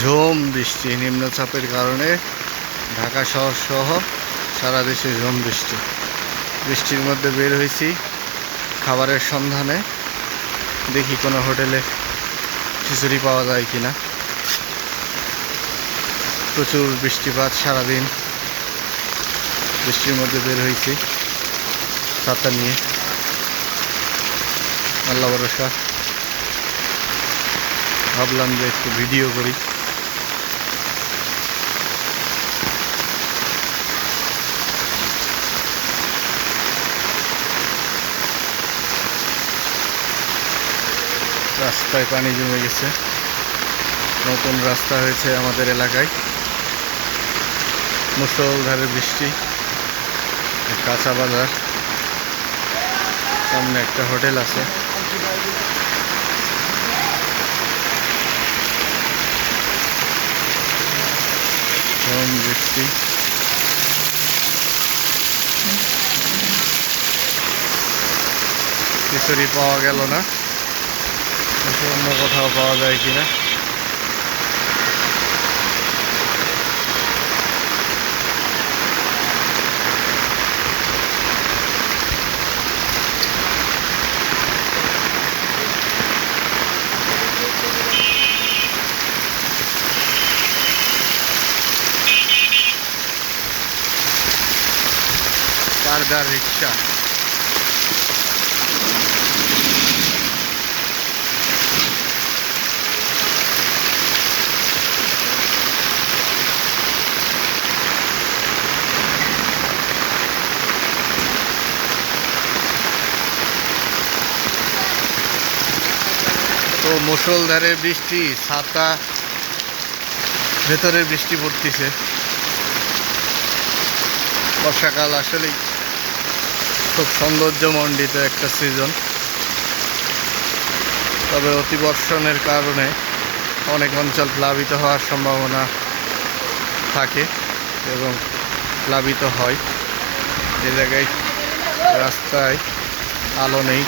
ঝুম বৃষ্টি, নিম্নচাপের কারণে ঢাকা শহর সহ সারা দেশে ঝুম বৃষ্টি। বৃষ্টির মধ্যে বের হয়েছি খাবারের সন্ধানে, দেখি কোনো হোটেলে খিচুড়ি পাওয়া যায় কিনা। প্রচুর বৃষ্টিপাত, সারাদিন বৃষ্টির মধ্যে বের হয়েছি ছাতা নিয়ে। আল্লাহ ভরসা, ভাবলাম যে একটু ভিডিও করি। রাস্তায় পানি জমে গেছে, নতুন রাস্তা হয়েছে আমাদের এলাকায়। মুষলধারে বৃষ্টি, কাঁচা বাজার, সামনে একটা হোটেল আছে। ঝুম বৃষ্টি, খিচুড়ি পাওয়া গেল না, অন্য কোথাও পাওয়া যায় কিনা। চার্জার রিক্সা, তো মুষলধারে বৃষ্টি, ছাতা ভেতরে বৃষ্টি পড়তেছে। বর্ষাকাল আসলেই খুব সৌন্দর্যমণ্ডিত একটা সিজন, তবে অতিবর্ষণের কারণে অনেক অঞ্চল প্লাবিত হওয়ার সম্ভাবনা থাকে এবং প্লাবিত হয়। যে জায়গায় রাস্তায় আলো নেই,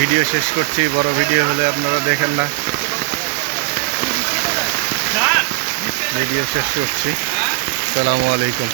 ভিডিও শেষ করছি। বড় ভিডিও হলে আপনারা দেখেন না, ভিডিও শেষ করছি। আসসালামু আলাইকুম।